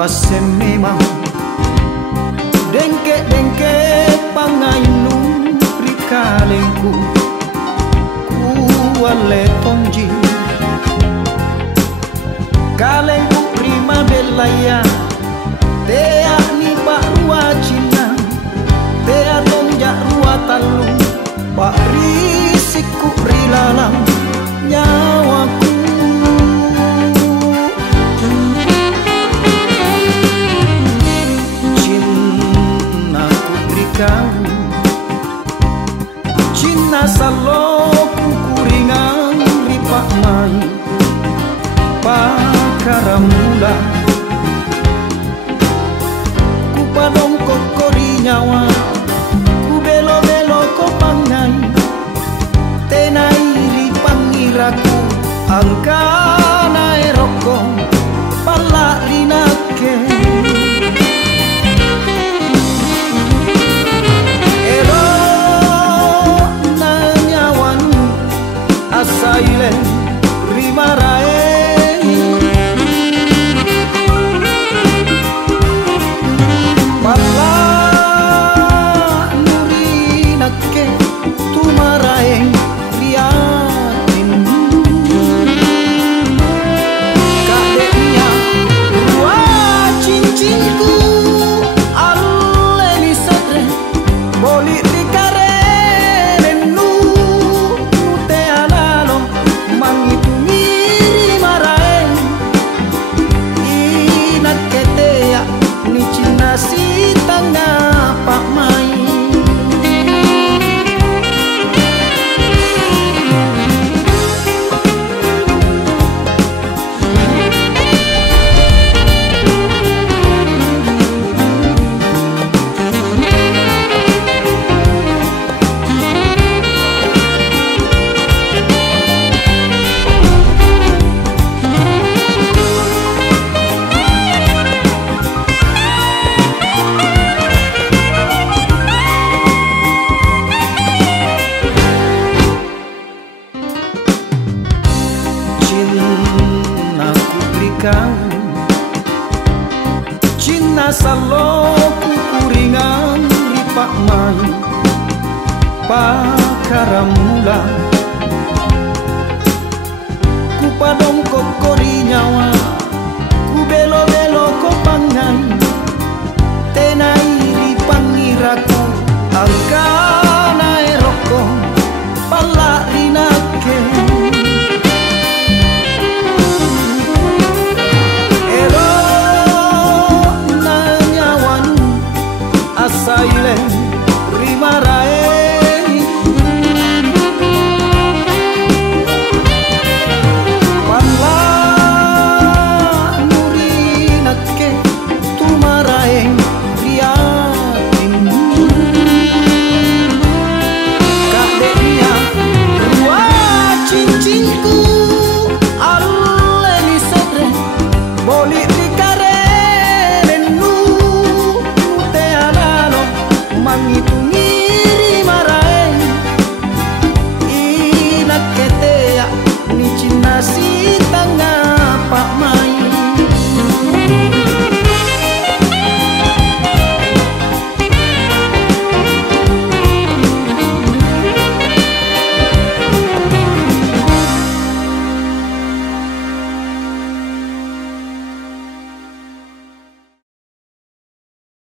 kuase memang dengke pangainu rikalengku kuale tonji kalengku prima belaya tea ni pak rua Cina tea tonjak rua talu pak risiku rilalang nyawaku Cina salo kukuringan ripak mai pakaramula ku padong kokori nyawa ku belo-belo ko pangai tenai ripangiraku angkana eroko pala rinake asaile rimarae pala nurinake tumarae riatin kadenya rua cincinku aleni sadre boli si tangga pak mai Cina salo kukuringan ripak mai pakaramula ku padong kokori nyawa ku belo-belo ko pangai tenai ripangiraku angkana eroko pala rinake asaile rimarae pala nurinake tumarae riatin kadenya rua cincinku aleni sedre boli rikare mangitu